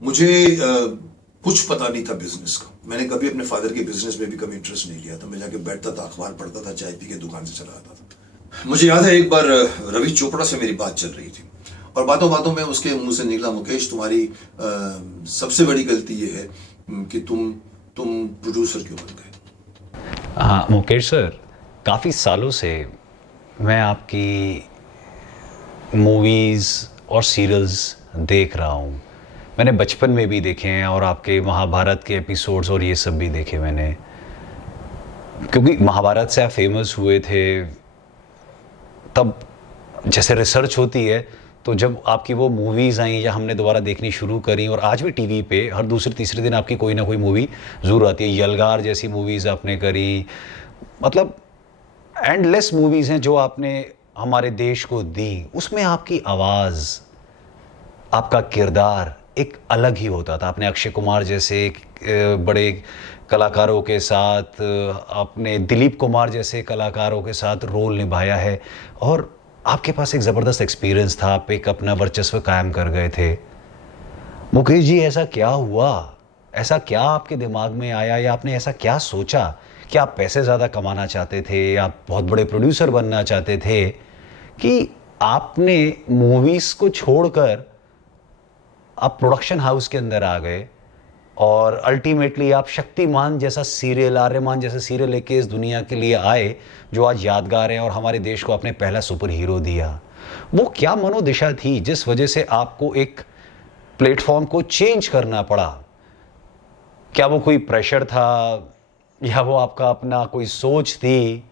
मुझे कुछ पता नहीं था बिजनेस का। मैंने कभी अपने फादर के बिजनेस में भी कभी इंटरेस्ट नहीं लिया था। मैं जाके बैठता था, अखबार पढ़ता था, चाय पी के दुकान से चला आता था। मुझे याद है एक बार रवि चोपड़ा से मेरी बात चल रही थी और बातों बातों में उसके मुंह से निकला, मुकेश तुम्हारी सबसे बड़ी गलती ये है कि तुम प्रोड्यूसर क्यों बन गए। हाँ मुकेश सर, काफ़ी सालों से मैं आपकी मूवीज़ और सीरियल्स देख रहा हूँ। मैंने बचपन में भी देखे हैं और आपके महाभारत के एपिसोड्स और ये सब भी देखे मैंने, क्योंकि महाभारत से आप फेमस हुए थे। तब जैसे रिसर्च होती है तो जब आपकी वो मूवीज़ आई या हमने दोबारा देखनी शुरू करी, और आज भी टीवी पे हर दूसरे तीसरे दिन आपकी कोई ना कोई मूवी ज़रूर आती है। यलगार जैसी मूवीज़ आपने करी, मतलब एंडलेस मूवीज़ हैं जो आपने हमारे देश को दी। उसमें आपकी आवाज़, आपका किरदार एक अलग ही होता था। आपने अक्षय कुमार जैसे बड़े कलाकारों के साथ, आपने दिलीप कुमार जैसे कलाकारों के साथ रोल निभाया है और आपके पास एक ज़बरदस्त एक्सपीरियंस था। आप एक अपना वर्चस्व कायम कर गए थे। मुकेश जी, ऐसा क्या हुआ? ऐसा क्या आपके दिमाग में आया या आपने ऐसा क्या सोचा कि आप पैसे ज़्यादा कमाना चाहते थे, आप बहुत बड़े प्रोड्यूसर बनना चाहते थे कि आपने मूवीज़ को छोड़कर आप प्रोडक्शन हाउस के अंदर आ गए और अल्टीमेटली आप शक्तिमान जैसा सीरियल, आर्यमान जैसा सीरियल लेके इस दुनिया के लिए आए जो आज यादगार है और हमारे देश को आपने पहला सुपर हीरो दिया। वो क्या मनोदिशा थी जिस वजह से आपको एक प्लेटफॉर्म को चेंज करना पड़ा? क्या वो कोई प्रेशर था या वो आपका अपना कोई सोच थी?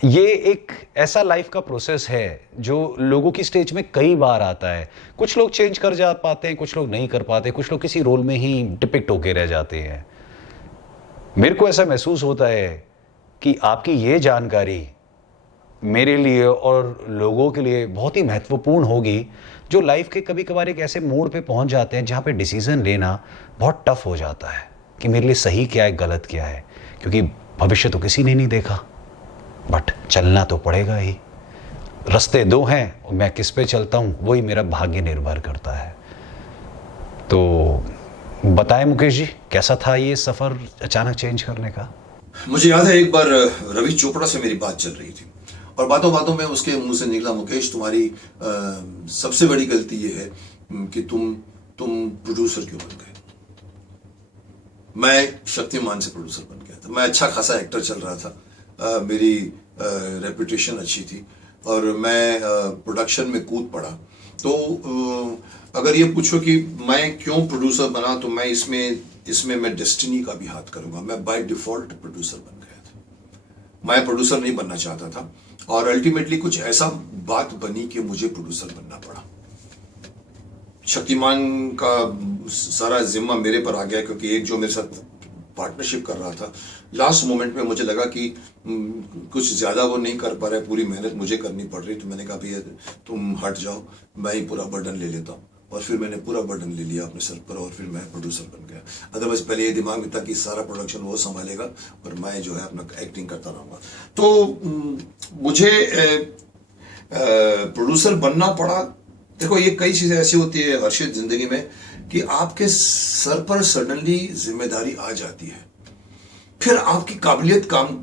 ये एक ऐसा लाइफ का प्रोसेस है जो लोगों की स्टेज में कई बार आता है। कुछ लोग चेंज कर जा पाते हैं, कुछ लोग नहीं कर पाते, कुछ लोग किसी रोल में ही डिपिक्ट होके रह जाते हैं। मेरे को ऐसा महसूस होता है कि आपकी ये जानकारी मेरे लिए और लोगों के लिए बहुत ही महत्वपूर्ण होगी, जो लाइफ के कभी कभार एक ऐसे मोड़ पे पहुंच जाते हैं जहाँ पे डिसीजन लेना बहुत टफ हो जाता है कि मेरे लिए सही क्या है, गलत क्या है, क्योंकि भविष्य तो किसी ने नहीं देखा। बट चलना तो पड़ेगा ही। रास्ते दो हैं और मैं किस पे चलता हूँ वही मेरा भाग्य निर्भर करता है। तो बताएं मुकेश जी, कैसा था ये सफ़र अचानक चेंज करने का? मुझे याद है एक बार रवि चोपड़ा से मेरी बात चल रही थी और बातों बातों में उसके मुंह से निकला, मुकेश तुम्हारी सबसे बड़ी गलती ये है कि तुम प्रोड्यूसर क्यों बन गए। मैं शक्तिमान से प्रोड्यूसर बन गया था। मैं अच्छा खासा एक्टर चल रहा था, मेरी रेपुटेशन अच्छी थी और मैं प्रोडक्शन में कूद पड़ा। तो अगर ये पूछो कि मैं क्यों प्रोड्यूसर बना, तो मैं इसमें मैं डेस्टिनी का भी हाथ करूंगा। मैं बाय डिफॉल्ट प्रोड्यूसर बन गया था। मैं प्रोड्यूसर नहीं बनना चाहता था और अल्टीमेटली कुछ ऐसा बात बनी कि मुझे प्रोड्यूसर बनना पड़ा। शक्तिमान का सारा जिम्मा मेरे पर आ गया, क्योंकि एक जो मेरे साथ पार्टनरशिप कर रहा था, लास्ट मोमेंट में मुझे लगा कि कुछ ज्यादा वो नहीं कर पा रहा है, पूरी मेहनत मुझे करनी पड़ रही। तो मैंने कहा भैया तुम हट जाओ, मैं ही पूरा बर्डन ले लेता हूँ। और फिर मैंने पूरा बर्डन ले लिया अपने सर पर और फिर मैं प्रोड्यूसर बन गया। अदरवाइज पहले ये दिमाग में था कि सारा प्रोडक्शन वो संभालेगा और मैं जो है अपना एक्टिंग करता रहूंगा। तो मुझे प्रोड्यूसर बनना पड़ा। देखो, ये कई चीजें ऐसी होती है हर्षित जिंदगी में कि आपके सर पर सडनली जिम्मेदारी आ जाती है, फिर आपकी काबिलियत काम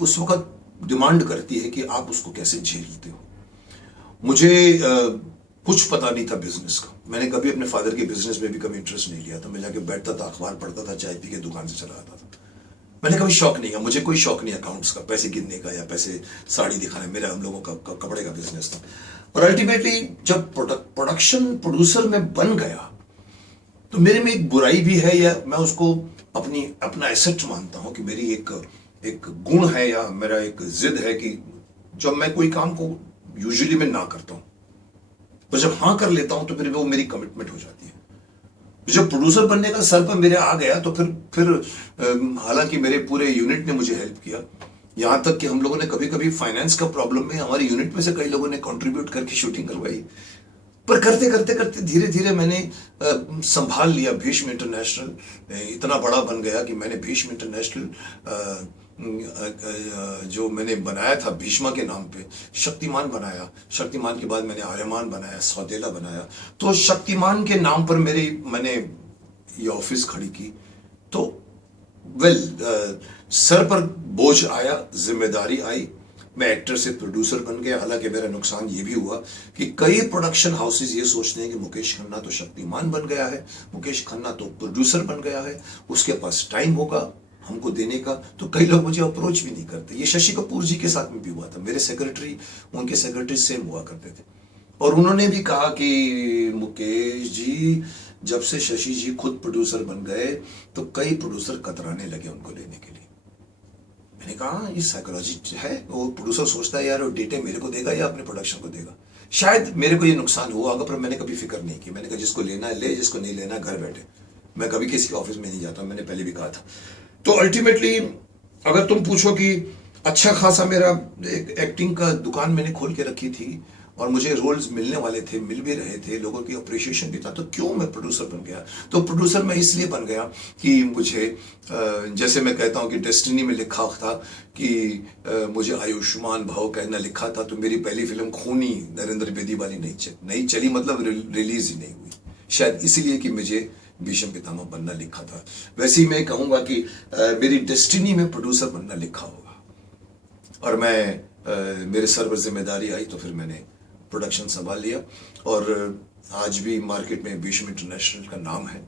उस वक्त डिमांड करती है कि आप उसको कैसे झेलते हो। मुझे कुछ पता नहीं था बिजनेस का। मैंने कभी अपने फादर के बिजनेस में भी कभी इंटरेस्ट नहीं लिया था। मैं जाके बैठता था, अखबार पढ़ता था, चाय पी के दुकान से चला आता था। मैंने कभी शौक नहीं किया, मुझे कोई शौक नहीं अकाउंट्स का, पैसे गिनने का या पैसे साड़ी दिखाने। मेरा हम लोगों का कपड़े का बिजनेस था। और अल्टीमेटली जब प्रोडक्शन प्रोड्यूसर में बन गया तो मेरे में एक बुराई भी है, या मैं उसको अपना एसेट मानता हूं कि मेरी एक गुण है या मेरा एक जिद है कि जब मैं कोई काम को यूजुअली मैं ना करता हूं, पर जब हाँ कर लेता हूं तो फिर वो मेरी कमिटमेंट हो जाती है। जब प्रोड्यूसर बनने का सर पर मेरे आ गया तो फिर हालांकि मेरे पूरे यूनिट ने मुझे हेल्प किया, यहां तक कि हम लोगों ने कभी कभी फाइनेंस का प्रॉब्लम में हमारे यूनिट में से कई लोगों ने कंट्रीब्यूट करके शूटिंग करवाई। पर करते करते करते धीरे धीरे मैंने संभाल लिया। भीष्म इंटरनेशनल इतना बड़ा बन गया कि मैंने भीष्म इंटरनेशनल जो मैंने बनाया था भीष्मा के नाम पे, शक्तिमान बनाया, शक्तिमान के बाद मैंने आर्यमान बनाया, सौदेला बनाया। तो शक्तिमान के नाम पर मैंने ये ऑफिस खड़ी की। तो सर पर बोझ आया, जिम्मेदारी आई, मैं एक्टर से प्रोड्यूसर बन गया। हालांकि मेरा नुकसान ये भी हुआ कि कई प्रोडक्शन हाउसेस ये सोचते हैं कि मुकेश खन्ना तो शक्तिमान बन गया है, मुकेश खन्ना तो प्रोड्यूसर बन गया है, उसके पास टाइम होगा हमको देने का, तो कई लोग मुझे अप्रोच भी नहीं करते। ये शशि कपूर जी के साथ में भी हुआ था। मेरे सेक्रेटरी उनके सेक्रेटरी सेम हुआ करते थे, और उन्होंने भी कहा कि मुकेश जी, जब से शशि जी खुद प्रोड्यूसर बन गए तो कई प्रोड्यूसर कतराने लगे उनको लेने के लिए। मैंने कहा ये साइकोलॉजी है, वो प्रोड्यूसर सोचता है यार वो डेटे मेरे को देगा या अपने प्रोडक्शन को देगा। शायद मेरे को ये नुकसान हुआ होगा, पर मैंने कभी फिक्र नहीं की। मैंने कहा जिसको लेना है ले, जिसको नहीं लेना है घर बैठे। मैं कभी किसी ऑफिस में नहीं जाता, मैंने पहले भी कहा था। तो अल्टीमेटली अगर तुम पूछो कि अच्छा खासा मेरा एक एक्टिंग का दुकान मैंने खोल के रखी थी और मुझे रोल्स मिलने वाले थे, मिल भी रहे थे, लोगों की अप्रिशिएशन भी था, तो क्यों मैं प्रोड्यूसर बन गया? तो प्रोड्यूसर मैं इसलिए बन गया कि मुझे जैसे मैं कहता हूँ कि डेस्टिनी में लिखा था कि मुझे आयुष्मान भव कहना लिखा था, तो मेरी पहली फिल्म खूनी नरेंद्र बेदी वाली नहीं चली, मतलब रिलीज ही नहीं हुई, शायद इसीलिए कि मुझे भीष्म पितामह बनना लिखा था। वैसे ही मैं कहूँगा कि मेरी डेस्टिनी में प्रोड्यूसर बनना लिखा होगा, और मैं मेरे सर पर जिम्मेदारी आई तो फिर मैंने प्रोडक्शन संभाल लिया। और आज भी मार्केट में भीष्म इंटरनेशनल का नाम है।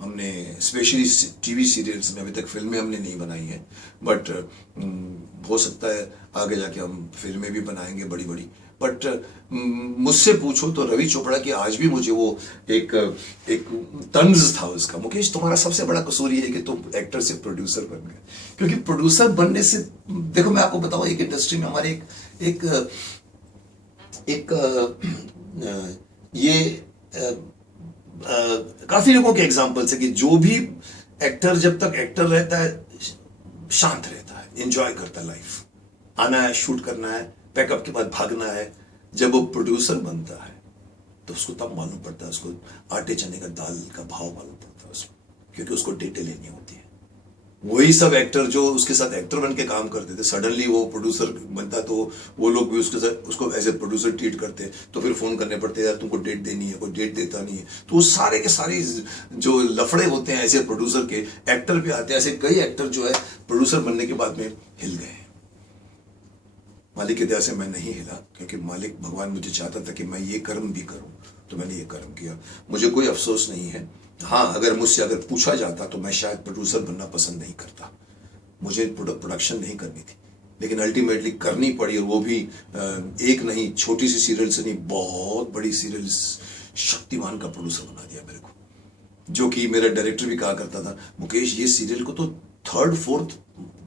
हमने स्पेशली टीवी सीरियल्स में, अभी तक फिल्में हमने नहीं बनाई हैं, बट हो सकता है आगे जाके हम फिल्में भी बनाएंगे बड़ी बड़ी। बट मुझसे पूछो तो रवि चोपड़ा की आज भी मुझे वो एक तंज था उसका, मुकेश तुम्हारा सबसे बड़ा कसूर ये है कि तुम एक्टर से प्रोड्यूसर बन गए। क्योंकि प्रोड्यूसर बनने से, देखो मैं आपको बताऊं, एक इंडस्ट्री में हमारे काफी लोगों के एग्जाम्पल्स है कि जो भी एक्टर जब तक एक्टर रहता है शांत रहता है, एंजॉय करता है लाइफ, आना है, शूट करना है, पैकअप के बाद भागना है। जब वो प्रोड्यूसर बनता है तो उसको तब मालूम पड़ता है, उसको आटे चने का दाल का भाव मालूम पड़ता है उसको, क्योंकि उसको डेटे लेनी होती है। वही सब एक्टर जो उसके साथ एक्टर बन के काम करते थे, सडनली वो प्रोड्यूसर बनता तो वो लोग भी उसके साथ उसको एज ए प्रोड्यूसर ट्रीट करते, तो फिर फोन करने पड़ते यार तुमको डेट देनी है, कोई डेट देता नहीं है। तो वो सारे के सारे जो लफड़े होते हैं ऐसे प्रोड्यूसर के, एक्टर पे आते हैं। ऐसे कई एक्टर जो है प्रोड्यूसर बनने के बाद में हिल गए। मालिक की दया से मैं नहीं हिला, क्योंकि मालिक भगवान मुझे चाहता था कि मैं ये कर्म भी करूं, तो मैंने ये कर्म किया। मुझे कोई अफसोस नहीं है। हाँ, अगर मुझसे अगर पूछा जाता तो मैं शायद प्रोड्यूसर बनना पसंद नहीं करता, मुझे प्रोडक्शन नहीं करनी थी, लेकिन अल्टीमेटली करनी पड़ी। और वो भी एक नहीं, छोटी सी सीरियल से नहीं, बहुत बड़ी सीरियल शक्तिमान का प्रोड्यूसर बना दिया मेरे को। जो कि मेरा डायरेक्टर भी कहा करता था, मुकेश ये सीरियल को तो 3rd 4th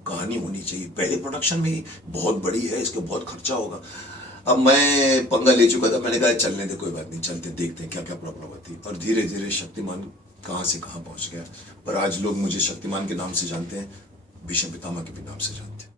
कहानी होनी चाहिए, पहले प्रोडक्शन में ही बहुत बड़ी है, इसका बहुत खर्चा होगा। अब मैं पंगा ले चुका था, मैंने कहा चलने दे, कोई बात नहीं, चलते देखते हैं क्या क्या प्रॉब्लम होती है। और धीरे धीरे शक्तिमान कहाँ से कहाँ पहुंच गया, और आज लोग मुझे शक्तिमान के नाम से जानते हैं, भीष्म पितामह के भी नाम से जानते हैं।